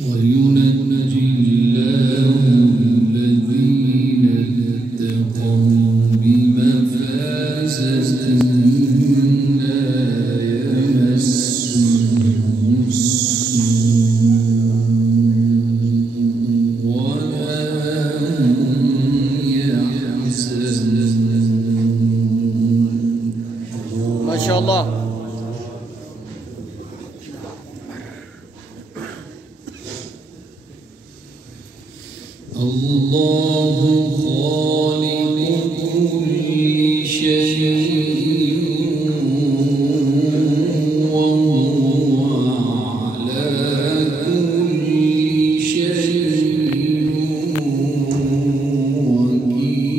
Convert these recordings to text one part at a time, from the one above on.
وينجي الله الذين اتقوا بمفازة لا يمسهم السوء ولا هم يحزنون. ما شاء الله. الله خالق كل شيء وهو على كل شيء وكيل.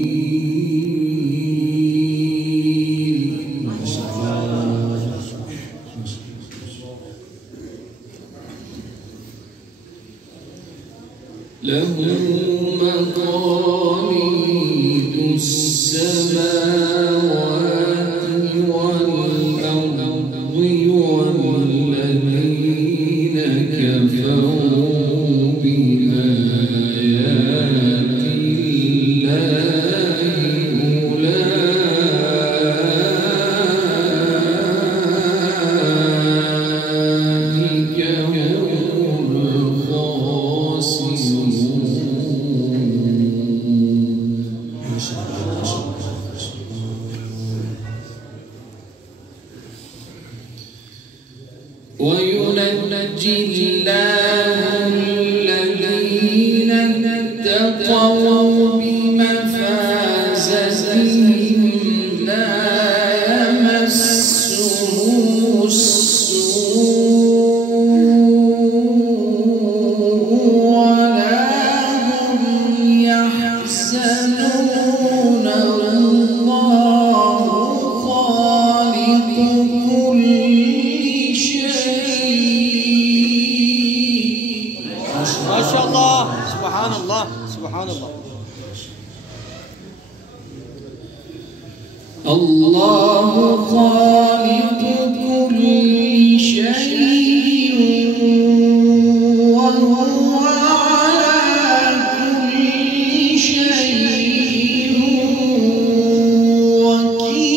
له مقاليد السماوات والأرض والذين كفروا بآيات الله أولئك هم الخاسرون. وينجي الله الذين اتقوا بمفازتهم لا يمسهم السوء ولا هم يحزنون. الله خالق كل شيء. ما شاء الله. سبحان الله سبحان الله. الله خالق كل شيء وهو على كل شيء وكيل.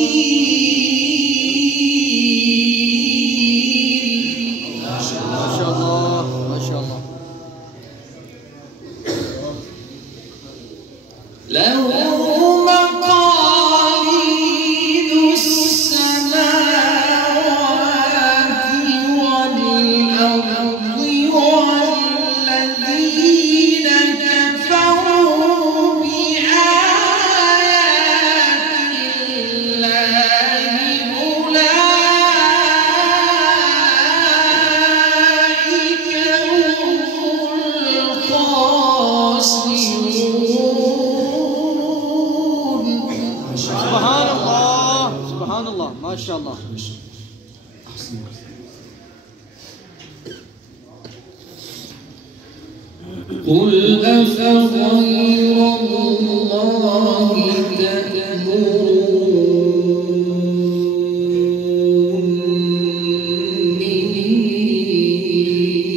ما شاء الله ما شاء الله. له مقاليد السماوات والأرض والذين كفروا بآيات الله أولئك هم الخاسرون. سبحان الله سبحان الله. ما شاء الله. قل أفغير الله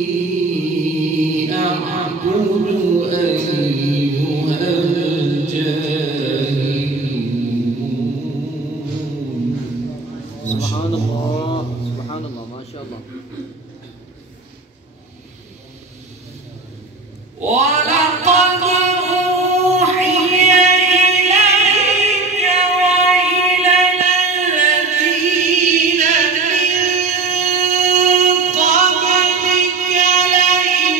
تأمروني أعبد أيها الجاهلون. سبحان الله سبحان الله. ما شاء الله. ولقد أوحي إليك وإلى الذين من قبلك لئن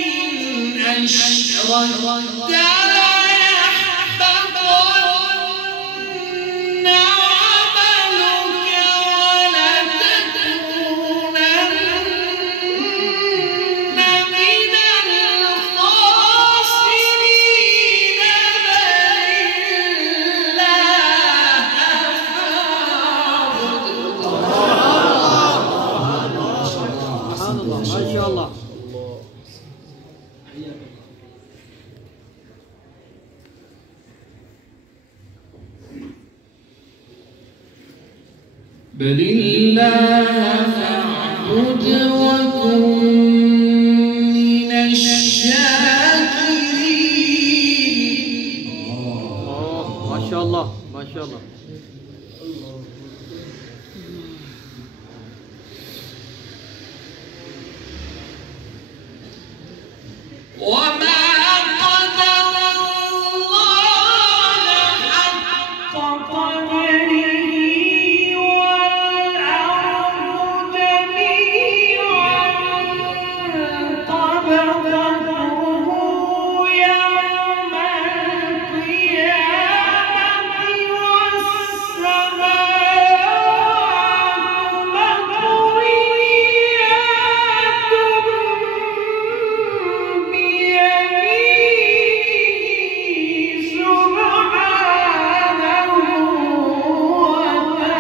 أشركت ليحبطن عملك ولتكونن من الخاسرين. بل الله سبحان الله. ما شاء الله. بل الله فاعبد وكن من الشاكرين. شاء الله. وما قدر الله حق قدره والأرض جميعا قبضته يوم القيامة والسماوات مطويات بيمينه سبحانه وتعالى.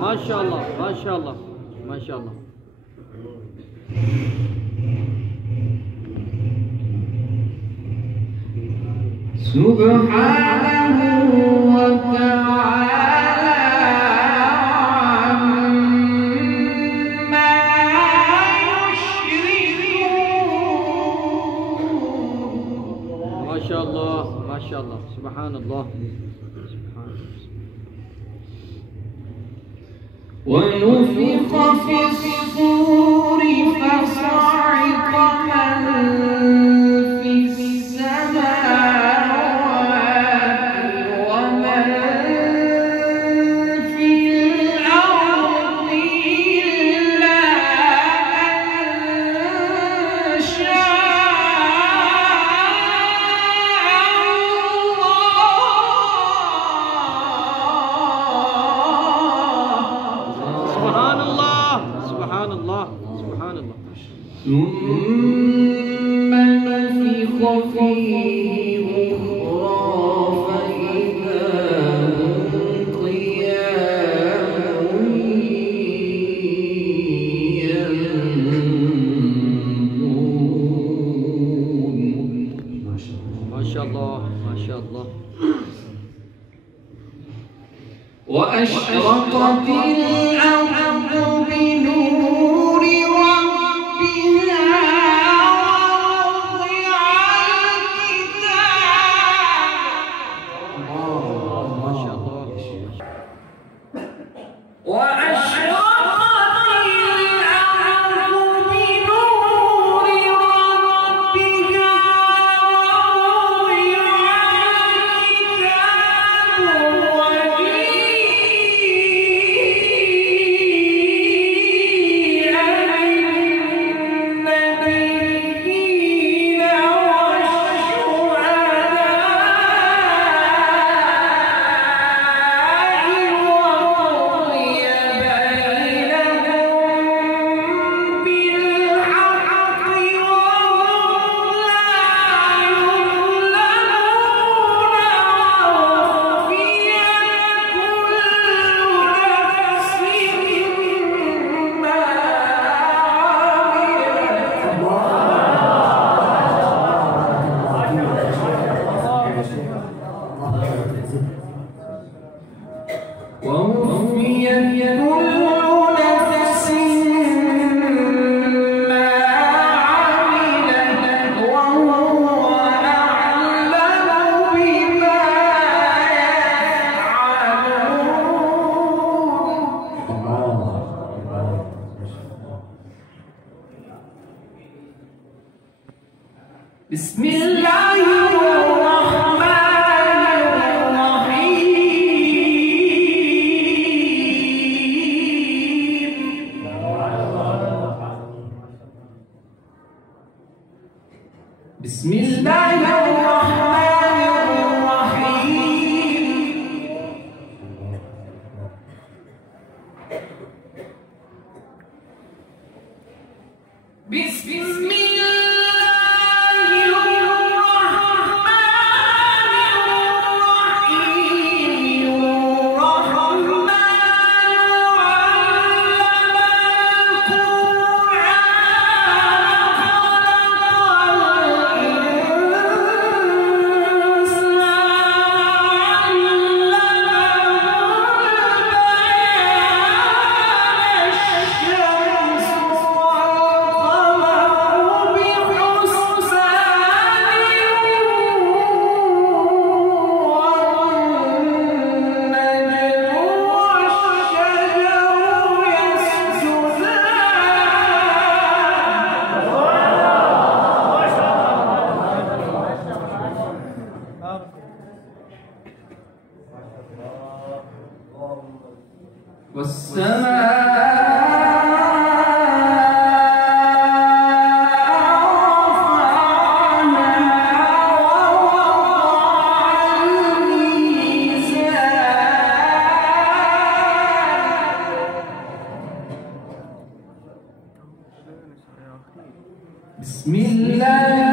ما شاء الله ما شاء الله ما شاء الله. سبحانه وتعالى عما يشركون. ما شاء الله ما شاء الله. سبحان الله. سبحان الله. ونفخ في الصور فصعق من في السماوات ومن في الأرض إلا من سبحان الله سبحان الله سبحان الله. ثم نفخ فيه أخرى فإذا هم قيام ينظرون. ما شاء الله ما شاء الله. وأشرقت الأرض بنور ربها ووضع الكتاب. ما شاء الله. وأشرقت الأرض بنور ربها ووضع الكتاب وجيء بالنبيين ووفيت كل نفس ما عملت وهو أعلم بما يفعلون. بسم الله الرحمن الرحيم. بسم الله الرحمن الرحيم. بسم الله الرحمن الرحيم. الرحمن علم القرآن بسم الله